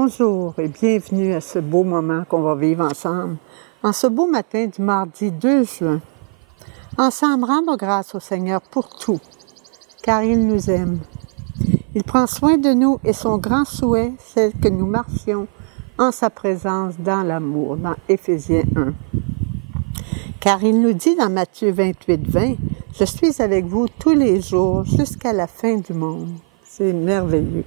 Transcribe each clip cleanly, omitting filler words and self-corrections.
Bonjour et bienvenue à ce beau moment qu'on va vivre ensemble, en ce beau matin du mardi 2 juin. Ensemble, rendons grâce au Seigneur pour tout, car il nous aime. Il prend soin de nous et son grand souhait, c'est que nous marchions en sa présence dans l'amour, dans Éphésiens 1. Car il nous dit dans Matthieu 28, 20, « Je suis avec vous tous les jours jusqu'à la fin du monde. » C'est merveilleux.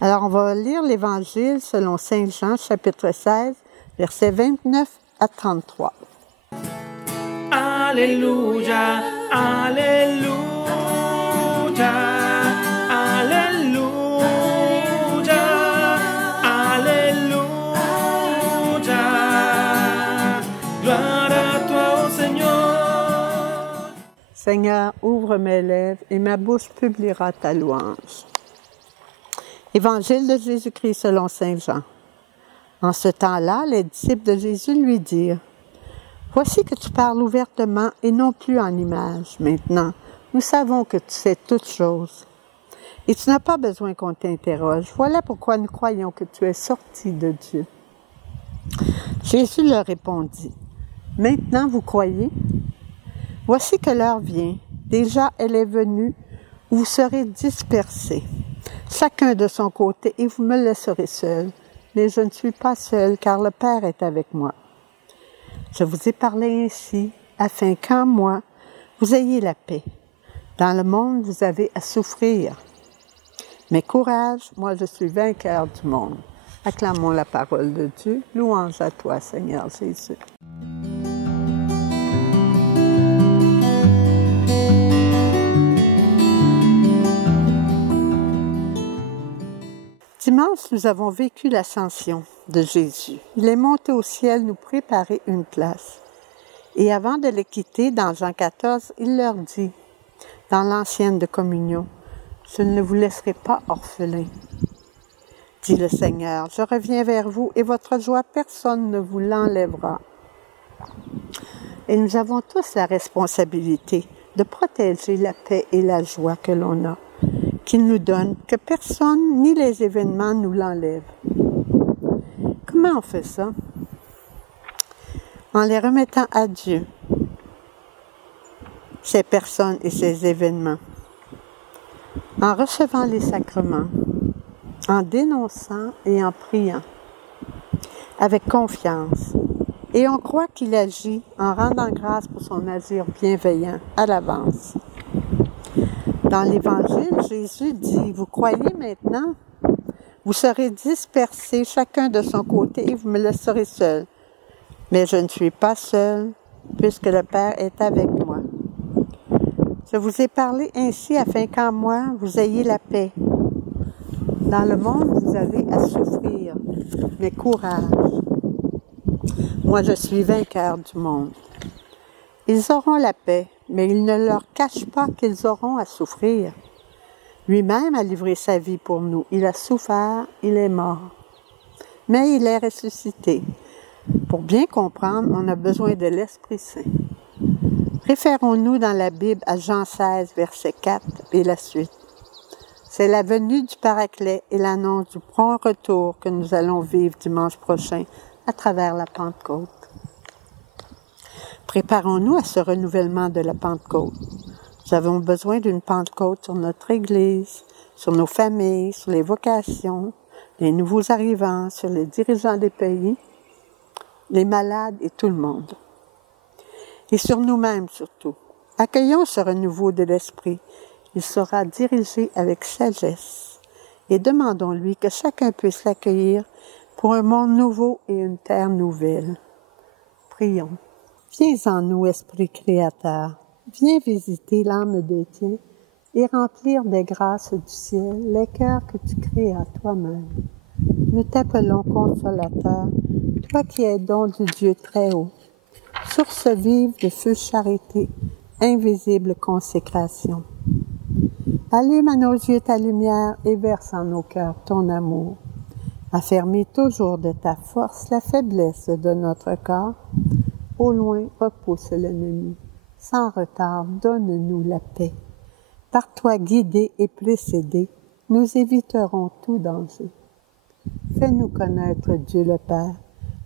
Alors, on va lire l'Évangile selon Saint Jean, chapitre 16, versets 29 à 33. Alléluia, Alléluia, Alléluia, Alléluia. Gloire à toi, ô Seigneur. Seigneur, ouvre mes lèvres et ma bouche publiera ta louange. Évangile de Jésus-Christ selon Saint Jean. En ce temps-là, les disciples de Jésus lui dirent, « Voici que tu parles ouvertement et non plus en images. Maintenant, nous savons que tu sais toutes choses. Et tu n'as pas besoin qu'on t'interroge. Voilà pourquoi nous croyons que tu es sorti de Dieu. » Jésus leur répondit, « Maintenant vous croyez? Voici que l'heure vient. Déjà elle est venue où vous serez dispersés. Chacun de son côté, et vous me laisserez seul. Mais je ne suis pas seul, car le Père est avec moi. Je vous ai parlé ainsi, afin qu'en moi, vous ayez la paix. Dans le monde, vous avez à souffrir. Mais courage, moi je suis vainqueur du monde. » Acclamons la parole de Dieu. Louange à toi, Seigneur Jésus. Dimanche, nous avons vécu l'ascension de Jésus. Il est monté au ciel nous préparer une place. Et avant de les quitter, dans Jean 14, il leur dit, dans l'ancienne de communion, « Je ne vous laisserai pas orphelins. » Dit le Seigneur, « Je reviens vers vous et votre joie, personne ne vous l'enlèvera. » Et nous avons tous la responsabilité de protéger la paix et la joie que l'on a, qu'il nous donne, que personne ni les événements nous l'enlèvent. Comment on fait ça? En les remettant à Dieu, ces personnes et ces événements, en recevant les sacrements, en dénonçant et en priant, avec confiance. Et on croit qu'il agit en rendant grâce pour son agir bienveillant à l'avance. Dans l'Évangile, Jésus dit, « Vous croyez maintenant? Vous serez dispersés chacun de son côté et vous me laisserez seul. Mais je ne suis pas seul, puisque le Père est avec moi. Je vous ai parlé ainsi afin qu'en moi, vous ayez la paix. Dans le monde, vous avez à souffrir, mais courage. Moi, je suis vainqueur du monde. Ils auront la paix, mais il ne leur cache pas qu'ils auront à souffrir. Lui-même a livré sa vie pour nous. Il a souffert, il est mort. Mais il est ressuscité. Pour bien comprendre, on a besoin de l'Esprit Saint. Référons-nous dans la Bible à Jean 16, verset 4 et la suite. C'est la venue du Paraclet et l'annonce du prompt retour que nous allons vivre dimanche prochain à travers la Pentecôte. Préparons-nous à ce renouvellement de la Pentecôte. Nous avons besoin d'une Pentecôte sur notre Église, sur nos familles, sur les vocations, les nouveaux arrivants, sur les dirigeants des pays, les malades et tout le monde. Et sur nous-mêmes surtout. Accueillons ce renouveau de l'Esprit. Il sera dirigé avec sagesse. Et demandons-lui que chacun puisse l'accueillir pour un monde nouveau et une terre nouvelle. Prions. Viens en nous, Esprit créateur. Viens visiter l'âme des tiens et remplir des grâces du ciel les cœurs que tu crées à toi-même. Nous t'appelons consolateur, toi qui es don du Dieu très haut, source vive de feu charité, invisible consécration. Allume à nos yeux ta lumière et verse en nos cœurs ton amour. Affermis toujours de ta force la faiblesse de notre corps. Au loin, repousse l'ennemi. Sans retard, donne-nous la paix. Par toi guidés et précédés, nous éviterons tout danger. fais-nous connaître Dieu le Père.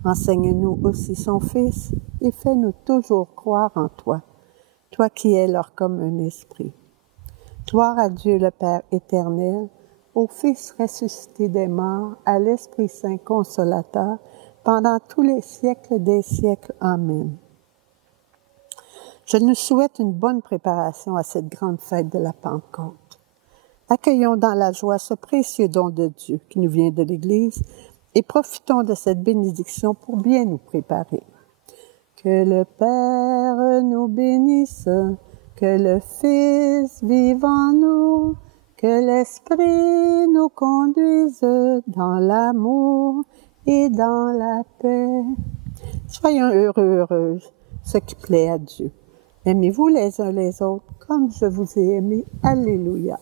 Enseigne-nous aussi son Fils et fais-nous toujours croire en toi, toi qui es leur commun esprit. Gloire à Dieu le Père éternel, au Fils ressuscité des morts, à l'Esprit Saint consolateur, pendant tous les siècles des siècles. Amen. Je nous souhaite une bonne préparation à cette grande fête de la Pentecôte. Accueillons dans la joie ce précieux don de Dieu qui nous vient de l'Église et profitons de cette bénédiction pour bien nous préparer. Que le Père nous bénisse, que le Fils vive en nous, que l'Esprit nous conduise dans l'amour et dans la paix. Soyons heureux, heureuses, ce qui plaît à Dieu. Aimez-vous les uns les autres comme je vous ai aimé. Alléluia.